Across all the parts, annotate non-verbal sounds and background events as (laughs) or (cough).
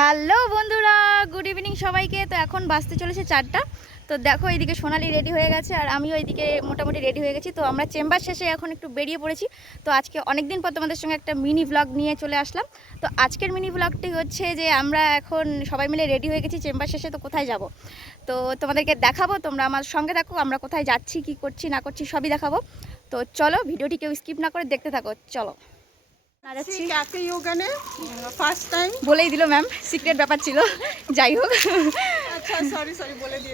Hello বন্ধুরা good evening সবাইকে। তো এখন বাজতে চলেছে চারটা। তো দেখো, এইদিকে সোনালি রেডি হয়ে গেছে আর আমিও এইদিকে মোটামুটি রেডি হয়ে গেছি। তো আমরা চেম্বার শেষে এখন একটু বেরিয়ে পড়েছি। তো আজকে অনেক দিন পর তোমাদের সঙ্গে একটা মিনি ব্লগ নিয়ে চলে আসলাম। তো আজকের মিনি ব্লগটি হচ্ছে যে, আমরা এখন সবাই মিলে রেডি হয়ে গেছি চেম্বার শেষে, তো কোথায় যাব? তো তোমাদেরকে দেখাবো, তোমরা আমার সঙ্গে থাকো, আমরা কোথায় যাচ্ছি, কি করছি, না করছি সবই দেখাবো। তো চলো ভিডিওটি কেউ স্কিপ না করে দেখতে থাকো, চলো। বলেই দিল ম্যাম সিক্রেট ব্যাপার ছিল যাই হোক। আচ্ছা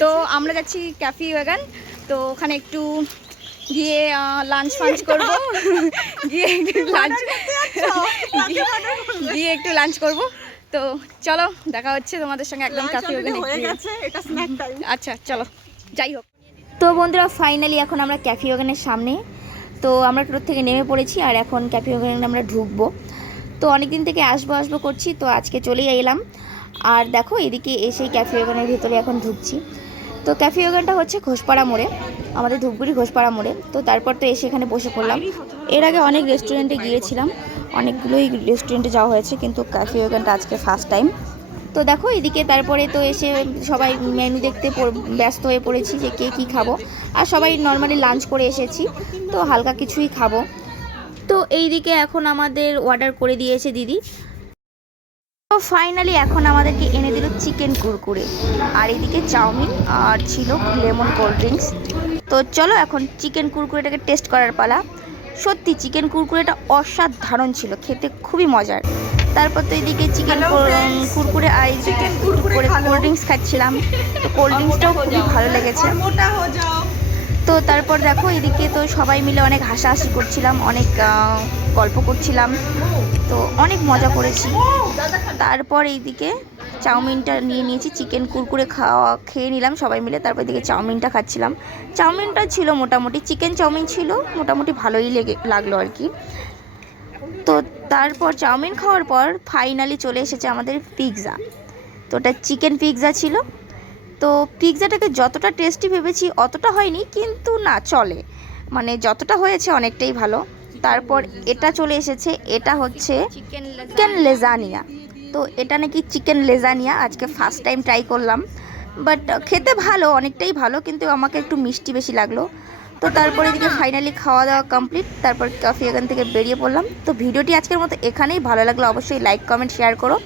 তো আমরা যাচ্ছি ক্যাফি ওয়াগান তো ওখানে একটু গিয়ে লাঞ্চ ফাঞ্চ (laughs) করব। গিয়ে একটু লাঞ্চ গিয়ে একটু লাঞ্চ করব। তো চলো দেখা হচ্ছে তোমাদের সঙ্গে একদম ক্যাফি ওয়াগানে হয়ে গেছে এটা স্ন্যাক টাইম আচ্ছা চলো যাই হোক। তো বন্ধুরা ফাইনালি এখন আমরা ক্যাফি ওয়াগানের সামনে। তো আমরা টোটোর থেকে নেমে পড়েছি আর এখন ক্যাফি ওয়াগানে আমরা ঢুকবো। তো অনেক দিন থেকে আসব আসব করছি, তো আজকে চলেই এলাম। আর দেখো, এদিকে এসেই ক্যাফে ওয়াগানের ভিতরে এখন ঢুকছি। তো ক্যাফে ওয়াগানটা হচ্ছে ঘোষপাড়া মোড়ে, আমাদের ধূপগুড়ি ঘোষপাড়া মোড়ে। তো তারপর তো এসে এখানে বসে পড়লাম। এর আগে অনেক রেস্টুরেন্টে গিয়েছিলাম, অনেকগুলোই রেস্টুরেন্টে যাওয়া হয়েছে, কিন্তু ক্যাফে ওয়াগানটা আজকে ফার্স্ট টাইম তো দেখো, এদিকে তারপরে তো এসে সবাই মেনু দেখতে ব্যস্ত হয়ে পড়েছি যে কে কী খাব। আর সবাই নর্মালি লাঞ্চ করে এসেছি, তো হালকা কিছুই খাব। তো এই দিকে এখন আমাদের অর্ডার করে দিয়েছে দিদি। তো ফাইনালি এখন আমাদেরকে এনে দিল চিকেন কুরকুরে। আর এদিকে চাউমিন আর ছিল লেমন কোল্ড ড্রিঙ্কস তো চলো এখন চিকেন কুরকুরেটাকে টেস্ট করার পালা। সত্যি চিকেন কুরকুরেটা অসাধারণ ছিল, খেতে খুবই মজার। তারপর তো এদিকে চিকেন কুরকুরে আর চিকেন কুরকুরে করে কোল্ড ড্রিঙ্কস খাচ্ছিলাম। তো কোল্ড ড্রিঙ্কসটাও খুবই ভালো লেগেছে। তো তারপর দেখো এদিকে তো সবাই মিলে অনেক হাসাহাসি করছিলাম অনেক গল্প করছিলাম। তো অনেক মজা করেছি। তারপর এইদিকে চাউমিনটা নিয়ে নিয়েছি চিকেন কুরকুরে খাওয়া খেয়ে নিলাম সবাই মিলে। তারপর এদিকে চাউমিনটা খাচ্ছিলাম। চাউমিনটা ছিল মোটামুটি চিকেন চাউমিন ছিল মোটামুটি ভালোই লেগে লাগল আর কি। তো তারপর চাউমিন খাওয়ার পর ফাইনালি চলে এসেছে আমাদের পিৎজা তো ওটা চিকেন পিৎজা ছিল। তো পিৎজাটাকে যতটা টেস্টি ভেবেছি অতটা হয়নি, কিন্তু না, চলে। মানে যতটা হয়েছে অনেকটাই ভালো। তারপর এটা চলে এসেছে, এটা হচ্ছে চিকেন লেজানিয়া তো এটা নাকি চিকেন লেজানিয়া আজকে ফার্স্ট টাইম ট্রাই করলাম। বাট খেতে ভালো, অনেকটাই ভালো, কিন্তু আমাকে একটু মিষ্টি বেশি লাগল। তো তারপরে এদিকে ফাইনালি খাওয়া দাওয়া কমপ্লিট তারপর কফি এখান থেকে বেরিয়ে পড়লাম। তো ভিডিওটি আজকের মতো এখানেই, ভালো লাগল অবশ্যই লাইক কমেন্ট শেয়ার করো।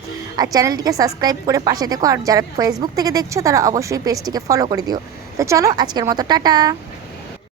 আর চ্যানেলটিকে সাবস্ক্রাইব করে পাশে দেখো আর যারা ফেসবুক থেকে দেখছ, তারা অবশ্যই পেজটিকে ফলো করে দিও। তো চলো, আজকের মতো, টাটা!